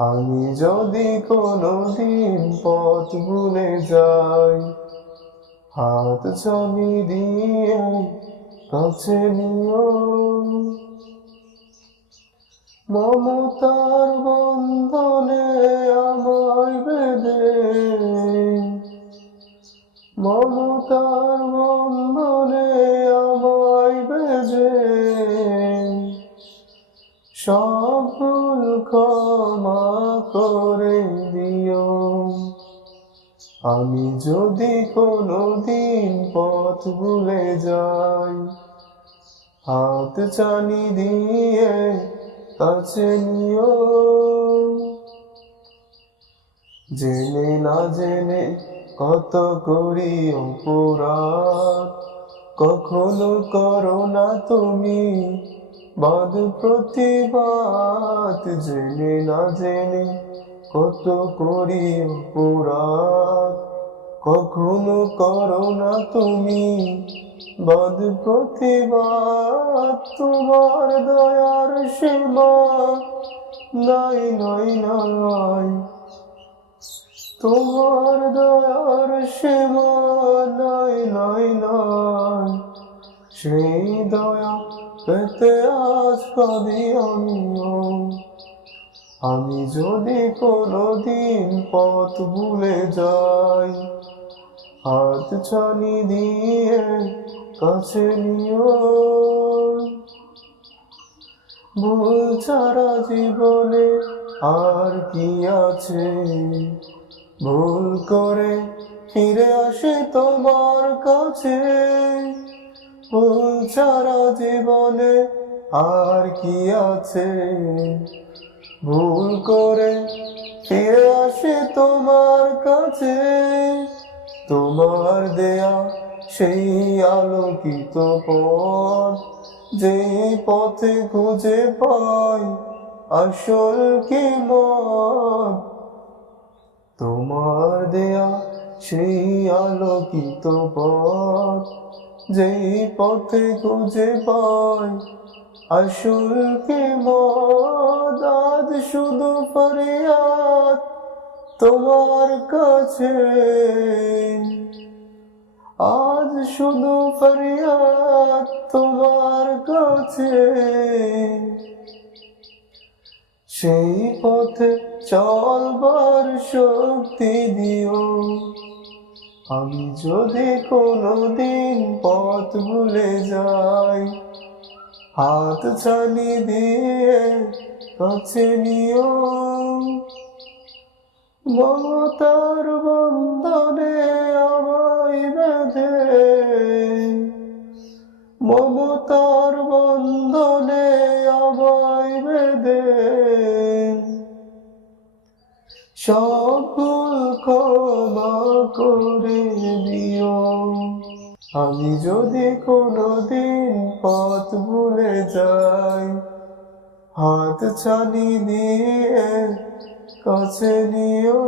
আমি যদি কোনোদিন পথ ভুলে যাই, হাত ছানি দিয়ে কাছে নিও। মমতার বন্ধনে আমায় বেঁধে, মমতার বন্ধনে আমায় বেঁধে, সব ভুল ক্ষমা করে দিও। আমি যদি কোনোদিন পথ ভুলে যাই, হাত ছানি দিয়ে কাছে নিও। জেনে না জেনে কত করি অপরাধ, কখনো করো না তুমি বাদ প্রতিবাদ। জেনে না জেনে কত করি অপরাধ, কখনো করো না তুমি বাদ প্রতিবাদ। তোমার দয়ার সীমা নাই নাই নাই, তোমার দয়ার সীমা নাই নাই নাই। সেই দয়া পেতে আজ কাঁদি আমিও। আমি যদি কোনোদিন পথ ভুলে যাই, হাত ছানি দিয়ে কাছে নিও। ভুল ছাড়া জীবনে আর কি আছে, ভুল করে ফিরে আসি তোমার কাছে। ভুল ছাড়া জীবনে আর কি আছে, ভুল করে ফিরে আসি তোমার কাছে। তোমার দেয়া সেই আলোকিত পথ, যেই পথে খুঁজে পাই আসল কি মত। তোমার দেয়া সেই আলোকিত পথ, যেই পথে খুঁজে পাই আসল কি মত। আজ শুধু ফরিয়াদ তোমার কাছে, আজ শুধু ফরিয়াদ তোমার কাছে। সেই পথে চলবার শক্তি দিও। আমি যদি কোনোদিন পথ ভুলে যাই, হাত ছানি দিয়ে কাছে নিও। মমতার বন্ধনে আমায় বেঁধে, মমতার বন্ধনে আমায় বেঁধে, সব ভুল ক্ষমা করে দিও। আমি যদি কোনোদিন পথ ভুলে যাই, হাত ছানি দিয়ে কাছে নিও।